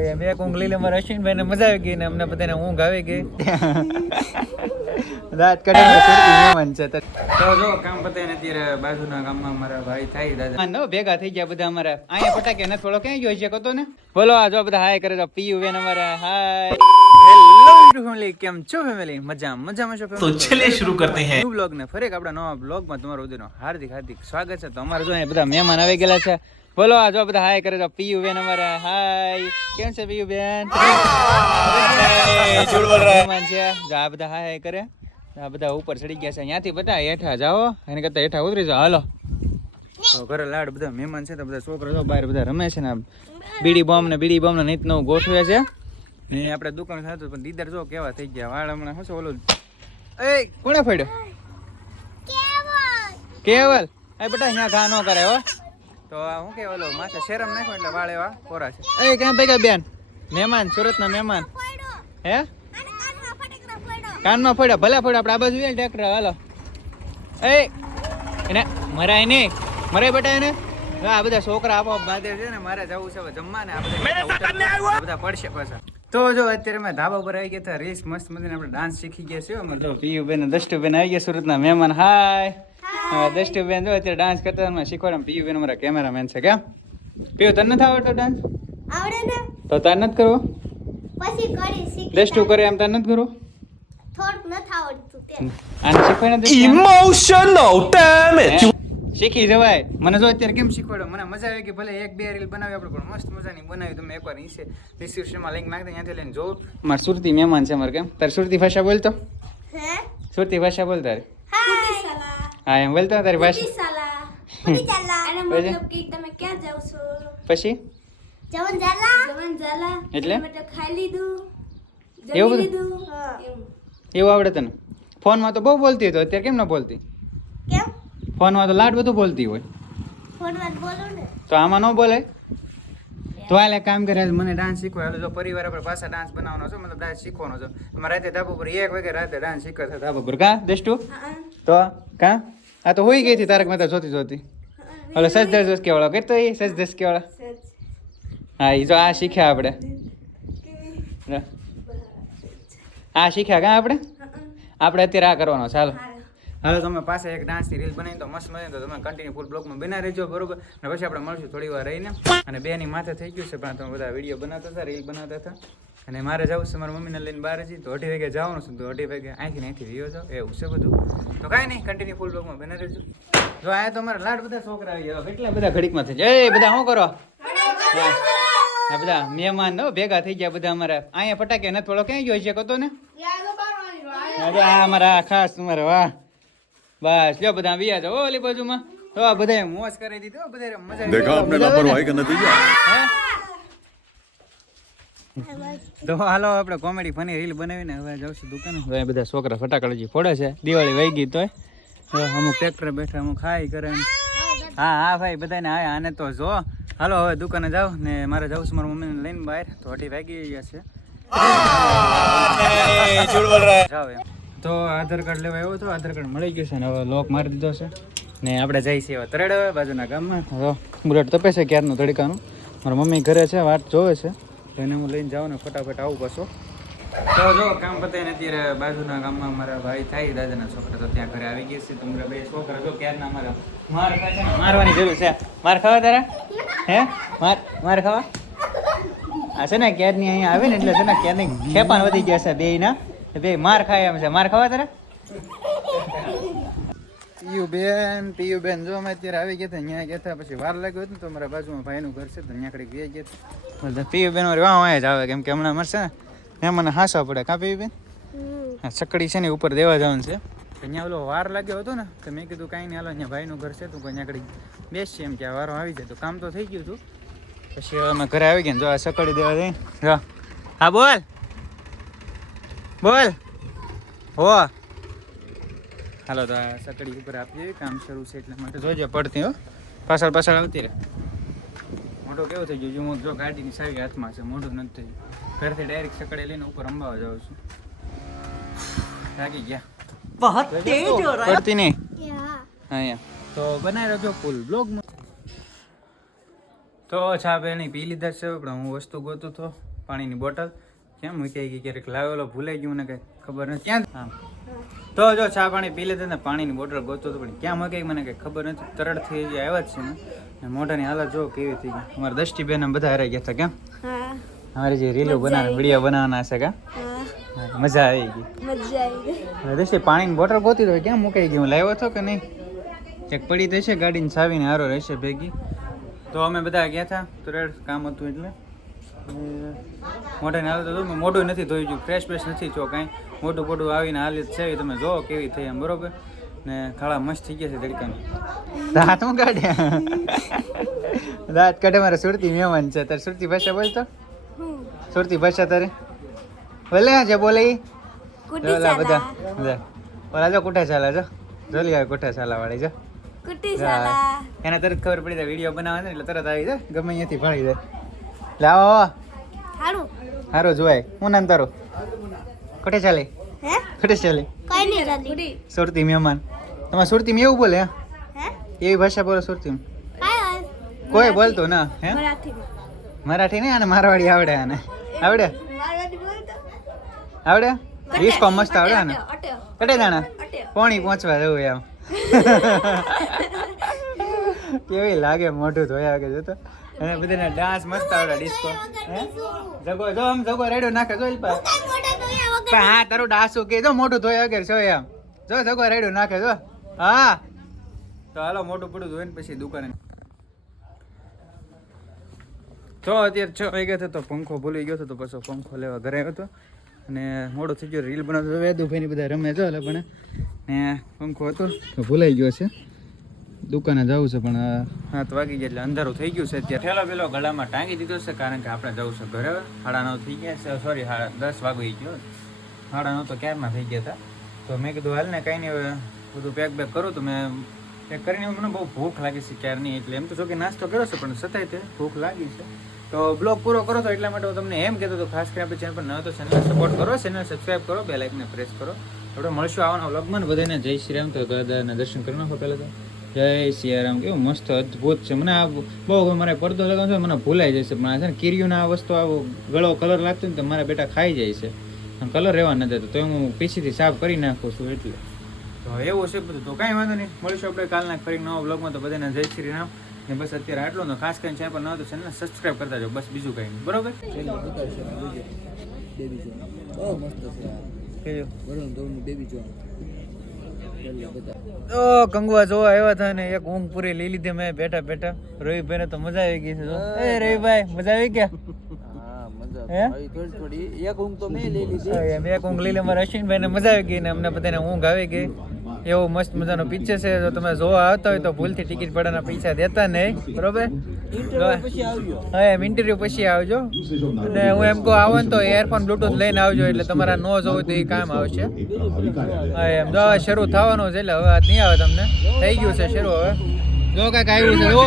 બે કોંગલી લે મારા અશ્વિનભાઈ ને મજા આવી ગઈ ને અમને બધાને ઊંઘ આવી ગઈ. રાત કટાણ સુરતી છે તો. જો કામ પતે ને અત્યારે બાજુના ગામમાં મારા ભાઈ થાય દાદા. નો ભેગા થઈ ગયા બધા અમારા. અહીંયા ફટાકે ને થોડો ક્યાં ગયો છે કતો ને? બોલો આ જો બધા હાય કરે તો પીયુ બેન અમારા હાય. હેલો કેમ છો ફેમિલી મજા મજામાં છો તો શરૂ કરતે બ્લોગ ને ફરેક આપણા નવા બ્લોગમાં હાર્દિક હાર્દિક સ્વાગત છે. તમારે જો બધા મહેમાન આવી ગયેલા છે. બોલો આ જો બધા હાય કરે તો પીયુ બેન અમારે. હાય. કેમ છે પીયુ બેન? મહેમાન છે. જો આ બધા હાય હાય કરે. આ બધા ઉપર ચડી ગયા છે. અહીંયાથી બધા હેઠા જાઓ. એને કરતા હેઠા ઉતરી જાઓ. હાલો. તો ઘરે લાડ બધા મહેમાન છે તો બધા છોકરા છો બહાર બધા રમે છે ને બીડી બોમ્બ ને બીડી બોમ્બ ને નીત નવું ગોઠવે છે. ને આપણે દુકાન થતું પણ દીદાર જો કેવા થઈ ગયા. વાળ હમણાં શું છે ઓલું? એ કોણે ફાડ્યો? કેવલ. એ બેટા અહીંયા ઘા ન કરે હો. તો હું કે ઓલો માથે શેરમ નાખ્યો એટલે વાળ એવા કોરા છે. એ ક્યાં ભેગા બેન? મહેમાન સુરતના મહેમાન. હે? કાનમાં ફોડ્યા ભલે ફોડ્યા આપણે આ બાજુ જોઈએ ટ્રેક્ટર હાલો. એ એને મરાય નહીં. મરાય બેટા એને. આ બધા છોકરા આપો. બાંધે છે ને મારે જવું છે હવે જમવા ને આ બધા પડશે પાછા. તો જો અત્યારે મેં ધાબા પર આવી ગયા હતા. રીસ મસ્ત મજાને આપણે ડાન્સ શીખી ગયા છે મતલબ જો પીયુ બેન દસ્ટુ બેન આવી ગયા સુરતના મહેમાન. હાય હા દસ્ટુ બેન જો અત્યારે ડાન્સ કરતા હતા શીખવાડે પીયુ બેન અમારા કેમેરામેન છે કે પીયુ તને નથી આવડતો ડાન્સ આવડે ને. તો તાર નથી કરવો? પછી કરી શીખ દસ્ટુ કરે એમ તાર નથી કરવો? થોડુંક નથી આવડતું તે આને શીખી જવાય. મને જો અત્યારે કેમ શીખવાડો? મને મજા આવી કે ભલે એક બે રીલ બનાવી આપણે પણ મસ્ત મજાની બનાવી તમે એકવાર નીચે ડિસ્ક્રિપ્શનમાં લિંક નાખી દે ત્યાંથી લઈને જોઉં મારે સુરતી મહેમાન છે મારે કેમ? તારે સુરતી ભાષા બોલતો? સુરતી ભાષા બોલ તારે. હા એમ. બોલતો તારી એનો પછી? એટલે? એવું બધું? એવું. એવું આવડે તને? ફોનમાં તો બહુ બોલતી હતો અત્યારે કેમ ન બોલતી? કેમ? ફોનમાં તો લાડ બધું બોલતી હોય. ફોનમાં બોલો ને. તો આમાં ન બોલે? તો હાલે કામ કરે મને ડાન્સ શીખવા હાલો જો પરિવાર આપણે પાછા ડાન્સ બનાવવાનો છે મતલબ ડાન્સ શીખવાનો છે. અમારે રાતે ધાબા પર એક વાગે રાતે ડાન્સ શીખવા ધાબા પર કા દસ્ટુ હા, તો કા? આ તો હોઈ ગઈ હતી તારક મહેતા જોતી જોતી ઓલો સજ દસ દસ કેવાળો કરતો એ સજ દસ કેવાળો? હા એ જો આ શીખ્યા આપણે. આ શીખ્યા કા આપણે? આપણે અત્યારે આ કરવાનો ચાલો. હાલો તમે પાસે એક ડાન્સની રીલ બનાવી તો મસ્ત મજા તો તમે કન્ટિન્યુ ફૂલ બ્લોગમાં બના રહેજો બરોબર? અને પછી આપણે મળશું થોડી વાર રહીને. અને બેની માથે થઈ ગયું છે પણ તમે બધા વીડિયો બનાવતા હતા રીલ બનાવતા હતા. અને મારે જવું છે મારા મમ્મીને લઈને બહાર જઈ તો અઢી વાગે જવાનું છે તો અઢી વાગે અહીંથી અહીંથી વિયો જાવ એવું છે બધું. તો કાંઈ નહીં કન્ટિન્યુ ફૂલ બ્લોગમાં બને રહેજો. જો આ તો અમારા લાડ બધા છોકરા આવી ગયા કેટલા બધા ઘડીકમાં થઈ જાય એ બધા શું કરો? આ બધા મહેમાન નો ભેગા થઈ ગયા બધા અમારા. અહીંયા ફટાકે ને થોડો ક્યાં ગયો છે કતો ને? અરે આ અમારા ખાસ તમારે વાહ. બસ લ્યો બધા વિયા જાઓ ઓલી બાજુમાં. તો આ બધાએ મોજ કરી દીધો બધા મજા દેખા આપને લાપરવાહી કે નતીજા હે? તો હાલો, આપણે કોમેડી ફની રીલ બનાવીને હવે જાઉં દુકાને. હવે બધા છોકરા ફટાકડા હજી ફોડે છે, દિવાળી વહી ગઈ તોય. અમુક ટ્રેક્ટર બેઠા, અમુક ખાઈ કરે. હા હા ભાઈ બધાને હા આને તો જો. હાલો, હવે દુકાને જાઓ ને મારે જવું છું મારા મમ્મીને લઈને બહાર. તો અઢી વાગી ગયા છે. તો આધાર કાર્ડ લેવા આવ્યો તો આધાર કાર્ડ મળી ગયું છે ને હવે લોક મારી દીધો છે. ને આપણે જઈ છીએ હવે બાજુના ગામમાં. બુલેટ તપે છે ક્યારનું તડકાનું મારા મમ્મી ઘરે છે વાટ જોવે છે. તો એને હું લઈને જાઉં ને ફટાફટ આવું પાછો. તો જો કામ પતાવીને અત્યારે બાજુના ગામમાં મારા ભાઈ થાય દાદાના છોકરા તો ત્યાં ઘરે આવી ગયા છે. તમારા બે છોકરા જો ક્યારના મારા? માર ને, મારવાની જરૂર છે. માર ખાવા તારા? હે? માર માર ખાવા? આ છે ને ક્યારની અહીંયા આવે ને એટલે છે ને ક્યારની ખેપાન વધી ગયા છે બેયના. બે માર ખાય એમ છે. માર ખાવા તારા? પિયુ બેન પિયુ બેન જો અમે અત્યારે આવી ગયા હતા અહીંયા ગયા હતા પછી વાર લાગ્યો હતો ને તો અમારા બાજુમાં ભાઈનું ઘર છે તો અહીંયા કડીક ગયા ગયા હતા. પિયુ બેન વાહ વાંય જ આવે કેમ કે હમણાં મળશે ને મને હાંસવા પડે. કાં પિયુબેન હા સકડી છે ને ઉપર દેવા જવાનું છે. અહીંયા ઓલો વાર લાગ્યો હતો ને તો મેં કીધું કાંઈ નહીં હાલો અહીંયા ભાઈનું ઘર છે તું અહીંયા કડી બેસશે એમ કે આ વારો આવી જાય. તો કામ તો થઈ ગયું હતું. પછી હવે અમે ઘરે આવી ગયા ને જો આ સકડી દેવા જઈ. જો. હા બોલ. બોલ. હો. હાલો તો આ સકડી ઉપર આપીએ કામ શરૂ છે એટલા માટે. જોજે પડતી હો. પાછળ પાછળ આવતી રહે. મોટો કેવો થઈ ગયો? જો હું જો ગાડીની સારી હાથમાં છે મોઢું નથી થયું ઘરથી ડાયરેક્ટ સકડે લઈને ઉપર અંબાવા જાઉં છું. થાકી ગયા. પડતી નહીં? અહીંયા તો બનાવી રાખજો ફૂલ બ્લોગમાં તો ચા પાણી પી લીધા છે પણ હું વસ્તુ ગોતું તો પાણીની બોટલ. કેમ મૂકી ગઈ? ક્યારેક લાવેલો ભૂલાઈ ગયું ને કંઈ ખબર નથી. ક્યાં? હા. તો જો ચા પાણી પી લેતા ને પાણીની બોટલ ગોતો પણ ક્યાં મૂકી મને કંઈ ખબર નથી. તરડ થઈ જાય આવ્યા જ છે ને. મોઢાની હાલત જો કેવી થઈ ગઈ અમારા દષ્ટી બેન બધા હારે ગયા હતા કેમ અમારે જે રીલો બનાવવાના વીડિયો બનાવવાના છે કા મજા આવી ગઈ. મજા આવી ગઈ. પાણીની બોટલ ગોતી તો ક્યાં મુકાઈ ગઈ? હું લાવ્યો હતો કે નહીં? ચેક પડી દેશે ગાડીને ચાવીને હારો રહેશે ભેગી. તો અમે બધા ગયા હતા તરડ કામ હતું એટલે. મોઢાને હાલત હતું મોઢું નથી ધોઈ ગયું ફ્રેશ ફ્રેશ નથી જો કાંઈ. મોઢું પોઢું આવીને હાલત છે એ તમે જો કેવી થઈ એમ બરોબર? ને ખાડા મસ્ત થઈ ગયા છે તડકાની. દાંત હું કાઢ્યા? દાંત કાઢે મારે સુરતી મહેમાન છે તારે સુરતી ભાષા બોલતો સુરતી ભાષા તારે. ભલે જે બોલે ઓલા બધા. ઓલા જો કુઠા ચાલા જો. જોલી આવે કુઠા ચાલા વાળી જો એને તરત ખબર પડી જાય વીડિયો બનાવે એટલે તરત આવી જાય ગમે અહીંયાથી ભાળી જાય. એટલે હારું. હારું જોવાય. હું નામ તારું? કટે ચાલે. હે? કુઠે ચાલે. કઈ નહીં ચાલી. કુટી સુરતી મહેમાન તમારે સુરતીમાં એવું બોલે હે? હે? એવી ભાષા બોલે સુરતી. કોઈ બોલતું ના હે? મરાઠી. નહીં અને મારવાડી આવડે આને. આવડે? મારવાડી બોલતો આવડે? ડિસ્કો મસ્ત આવડે આને. કટે જાણા પોણી પહોંચવા જવું એમ. કેવી લાગે મોઢું ધોયા કે જોતો? અને બધાને ડાન્સ મસ્ત આવડે ડિસ્કો જગો જો આમ જગો રેડો નાખે જો ઈ પા કાંઈ મોટા ધોયા વગર પણ હા તારું ડાસું કે? જો મોટું ધોયા વગર છો એમ. જો જગો રેડો નાખે જો. હા. તો હાલો મોટું પડું ધોઈને પછી દુકાને. તો અત્યારે છ વાગ્યા હતા તો પંખો ભૂલી ગયો હતો તો પછી પંખો લેવા ઘરે આવ્યો હતો. અને મોડો થઈ ગયો રીલ બનાવતો હતો વેદુભાઈ બધા રમે છો એટલે પણ ને પંખો હતો તો ભૂલાઈ ગયો છે. દુકાને જવું છે પણ સાત વાગી ગયા એટલે અંધારું થઈ ગયું છે અત્યારે. ઠેલો પેલો ગળામાં ટાંગી દીધો છે કારણ કે આપણે જવું છે ઘરે. સાડા નવ થઈ ગયા છે. સોરી દસ વાગી ગયો. સાડા નવ તો ક્યારમાં થઈ ગયા હતા? તો મેં કીધું હાલ ને કાંઈ નહીં હવે બધું પેક બેક કરું. તો મેં પેક કરીને મને બહુ ભૂખ લાગી છે ક્યારની એટલે એમ તો જો કે નાસ્તો કર્યો છે પણ છતાંય તે ભૂખ લાગી છે. તો બ્લોગ પૂરો કરો તો એટલા માટે હું તમને એમ કહેતો હતો ખાસ કરીને આપણી ચેનલ પર ન તો ચેનલ સપોર્ટ કરો ચેનલ સબસ્ક્રાઈબ કરો બે લાઇકને પ્રેસ કરો. આપણે મળશું આવવાના વ્લોગમાં ને બધાને. જય શ્રી રામ. તો દાદાના દર્શન કરી નાખો પહેલાં તો. જય શ્રી રામ કેવું મસ્ત અદ્ભુત છે. મને આ બહુ મારે પડદો લગાવતો મને ભૂલાઈ જશે છે. પણ આ છે ને કિરિયુના આ વસ્તુ આવો ગળો કલર લાગતો ને તો મારા બેટા ખાઈ જાય છે. અને કલર રહેવા ન દેતો. તો હું પીસીથી સાફ કરી નાખું છું એટલે. તો એવું છે બધું. તો કાંઈ વાંધો નહીં. મળીશું આપણે કાલના ફરી નવા બ્લોગમાં તો બધાને જય શ્રી રામ. ને બસ અત્યારે આટલું ને ખાસ કરીને ચેનલ પર ન તો ચેનલને સબસ્ક્રાઈબ કરતા જાઓ. બસ બીજું કંઈ નહીં. બરોબર? કહેજો. તો કંગવા જોવા આવ્યા હતા ને એક ઊંઘ પૂરી લઈ લીધી મેં બેઠા બેઠા. રવિભાઈ તો મજા આવી ગઈ છે. એ રવિભાઈ મજા આવી ગયા? એક ઊંઘ તો મેં હા, એમ એક ઊંઘ લઈ લે મારા અશ્વિનભાઈ ને મજા આવી ગઈ ને અમને બધાને ઊંઘ આવી ગઈ. એવો મસ્ત મજાનો પિક્ચર છે. જો તમે જોવા આવતા હોય તો ભૂલથી ટિકિટ ભાડાના પૈસા દેતા નહીં. બરોબર? હા. એમ ઇન્ટરવ્યુ પછી આવજો. અને હું એમ કહું આવો ને તો એરફોન બ્લુટૂથ લઈને આવજો એટલે તમારા નો જોવું તો એ કામ આવશે. હા એમ. જો હવે શરૂ થવાનું છે એટલે હવે નહીં આવે તમને. થઈ ગયું છે શરૂ હવે. જો કાંઈક આવ્યું છે જો